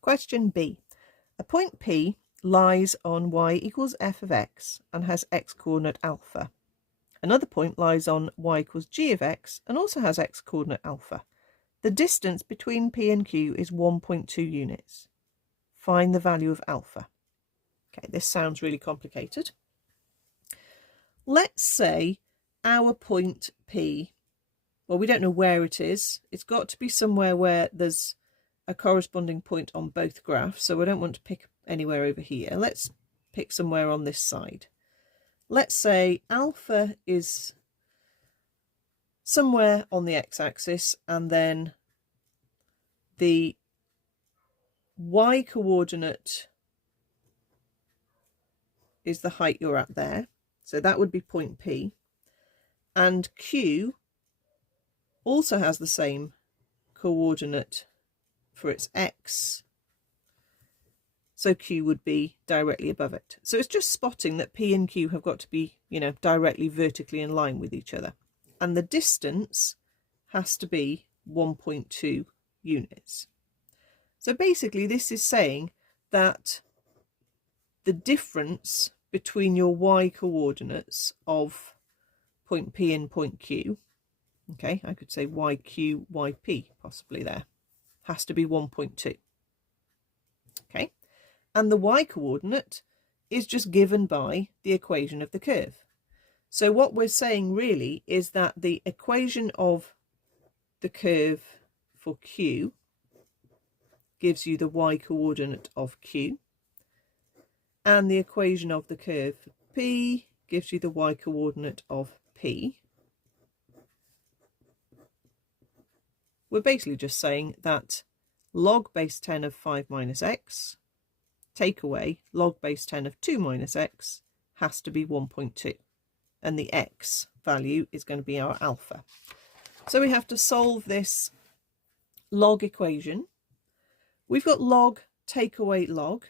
Question B. A point P lies on y equals f of x and has x coordinate alpha. Another point lies on y equals g of x and also has x coordinate alpha. The distance between P and Q is 1.2 units. Find the value of alpha. Okay, this sounds really complicated. Let's say our point P, well, we don't know where it is. It's got to be somewhere where there's a corresponding point on both graphs, so I don't want to pick anywhere over here. Let's pick somewhere on this side. Let's say alpha is somewhere on the x-axis, and then the y-coordinate is the height you're at there. So that would be point P. And Q also has the same coordinate for its x. So Q would be directly above it. So it's just spotting that P and Q have got to be, directly vertically in line with each other. And the distance has to be 1.2 units. So basically this is saying that the difference between your y coordinates of point P and point Q, okay, I could say YQ, YP possibly there, has to be 1.2. Okay, and the y coordinate is just given by the equation of the curve. So what we're saying really is that the equation of the curve for Q gives you the y coordinate of Q, and the equation of the curve for P gives you the y coordinate of P. We're basically just saying that log base 10 of 5 minus x, take away log base 10 of 2 minus x, has to be 1.2. And the x value is going to be our alpha. So we have to solve this log equation. We've got log, take away log.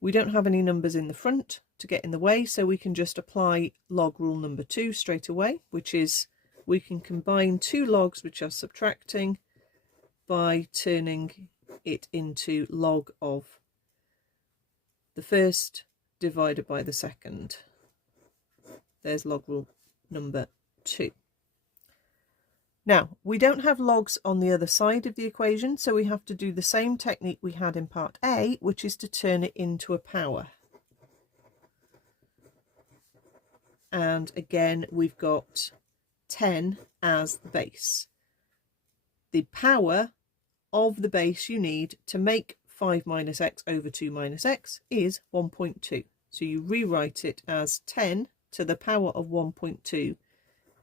We don't have any numbers in the front to get in the way, so we can just apply log rule number 2 straight away, which is we can combine two logs which are subtracting by turning it into log of the first divided by the second. There's log rule number 2. Now, we don't have logs on the other side of the equation, so we have to do the same technique we had in part A, which is to turn it into a power. And again, we've got 10 as the base. The power of the base you need to make 5 minus x over 2 minus x is 1.2. So you rewrite it as 10 to the power of 1.2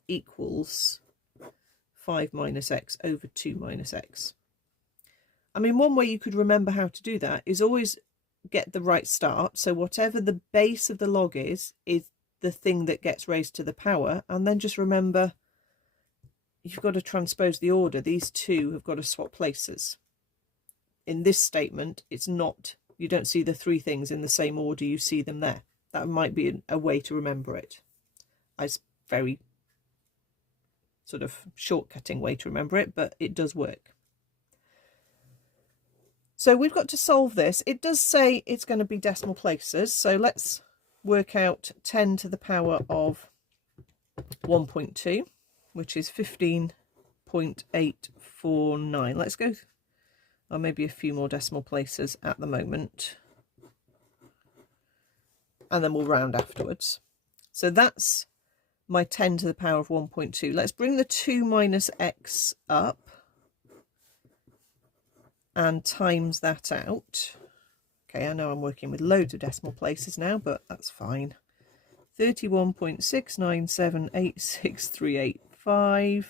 equals 5 minus x over 2 minus x. I mean, one way you could remember how to do that is always get the right start. So whatever the base of the log is the thing that gets raised to the power. And then just remember, you've got to transpose the order. These two have got to swap places. In this statement, it's not, you don't see the three things in the same order, you see them there. That might be a way to remember it. It's very sort of shortcutting way to remember it, but it does work. So we've got to solve this. It does say it's going to be decimal places, so let's work out 10 to the power of 1.2, which is 15.849. Let's go, or maybe a few more decimal places at the moment, and then we'll round afterwards. So that's my 10 to the power of 1.2. Let's bring the 2 minus x up and times that out. Okay, I know I'm working with loads of decimal places now, but that's fine. 31.6978638.5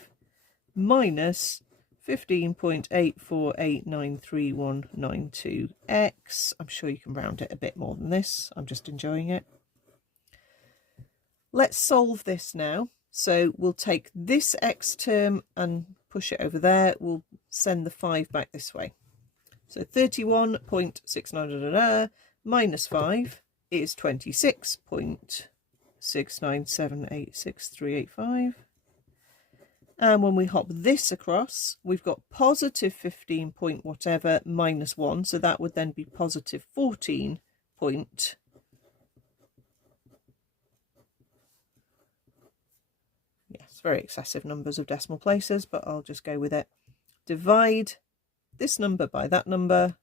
minus 15.848939192x. I'm sure you can round it a bit more than this. I'm just enjoying it. Let's solve this now. So we'll take this x term and push it over there. We'll send the 5 back this way. So 31.69 minus 5 is 26.6978638.5. And when we hop this across, we've got positive 15 point whatever minus 1. So that would then be positive 14 point. Yes, very excessive numbers of decimal places, but I'll just go with it. Divide this number by that number.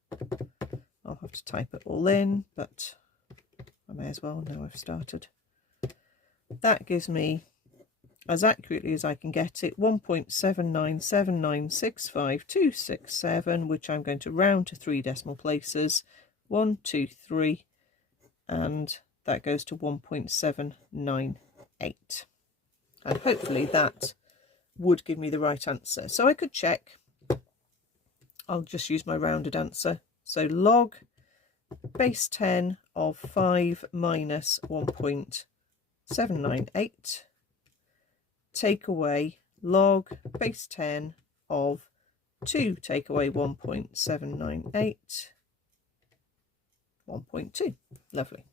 I'll have to type it all in, but I may as well now I've started. That gives me, as accurately as I can get it, 1.797965,267, which I'm going to round to 3 decimal places. 1, 2, 3, and that goes to 1.798. And hopefully that would give me the right answer. So I could check. I'll just use my rounded answer. So log base 10 of 5 minus 1.798. Take away log base 10 of 2 take away 1.798, 1.2. Lovely.